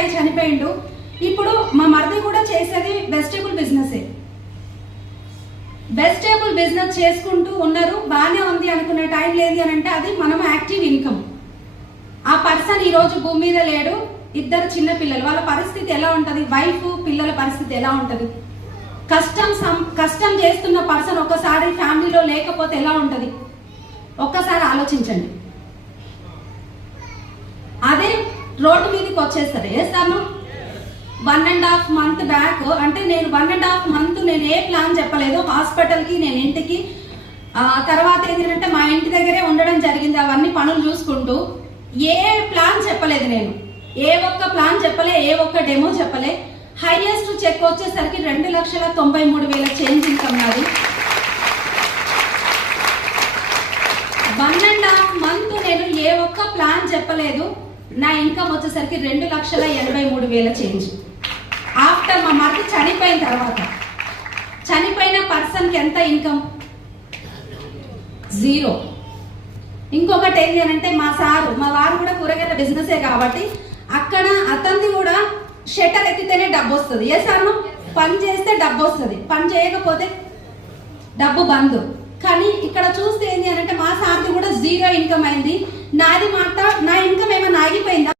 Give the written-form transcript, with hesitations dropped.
అయి చనిపోయిండు. ఇప్పుడు మా మరిది కూడా చేసేది వెజిటేబుల్ బిజినెస్ చేసుకుంటూ ఉన్నారు. బాగానే ఉంది అనుకునే టైం లేదు అని అంటే అది మనం యాక్టివ్ ఇన్కమ్. ఆ పర్సన్ ఈ రోజు భూమి మీద లేడు. 2 చిన్న పిల్లలు, వాళ్ళ పరిస్థితి ఎలా ఉంటది? వైఫ్ పిల్లల పరిస్థితి ఎలా ఉంటది? కష్టం చేస్తున్న పర్సన్ ఒకసారి ఫ్యామిలీలో లేకపోతే ఎలా ఉంటది? ఒక్కసారి ఆలోచించండి. అదే రోడ్డు మీదకి వచ్చేస్తారు. వేస్తాను 1.5 month బ్యాక్, అంటే నేను 1.5 month నేను ఏ ప్లాన్ చెప్పలేదు. హాస్పిటల్కి, నేను ఇంటికి, తర్వాత ఏంటంటే మా ఇంటి దగ్గరే ఉండడం జరిగింది. అవన్నీ పనులు చూసుకుంటూ ఏ ప్లాన్ చెప్పలేదు. నేను ఏ ఒక్క ప్లాన్ చెప్పలే, ఏ ఒక్క డెమో చెప్పలే. హైయెస్ట్ చెక్ వచ్చేసరికి 2,93,000 చేంజ్ ఇన్కమ్ నాది. 1.5 month నేను ఏ ఒక్క ప్లాన్ చెప్పలేదు. నా ఇన్కమ్ వచ్చేసరికి 2,83,000 చేంజ్. ఆఫ్టర్ మా మరిది చనిపోయిన తర్వాత, చనిపోయిన పర్సన్కి ఎంత ఇన్కమ్? 0. ఇంకొకటి ఏంటి అని అంటే మా వారు కూడా కూరగాయల బిజినెసే కాబట్టి అక్కడ అతనిది కూడా షట్టర్ ఎక్కితేనే డబ్బు వస్తుంది. ఏ సార్ను పని చేస్తే డబ్బు వస్తుంది, పని చేయకపోతే డబ్బు బంద్. కానీ ఇక్కడ చూస్తే ఏంటి అని అంటే మా సార్ది కూడా 0 ఇన్కమ్ అయింది. నాది మాట, నా ఇన్కమ్ ఏమైనా ఆగిపోయిందా?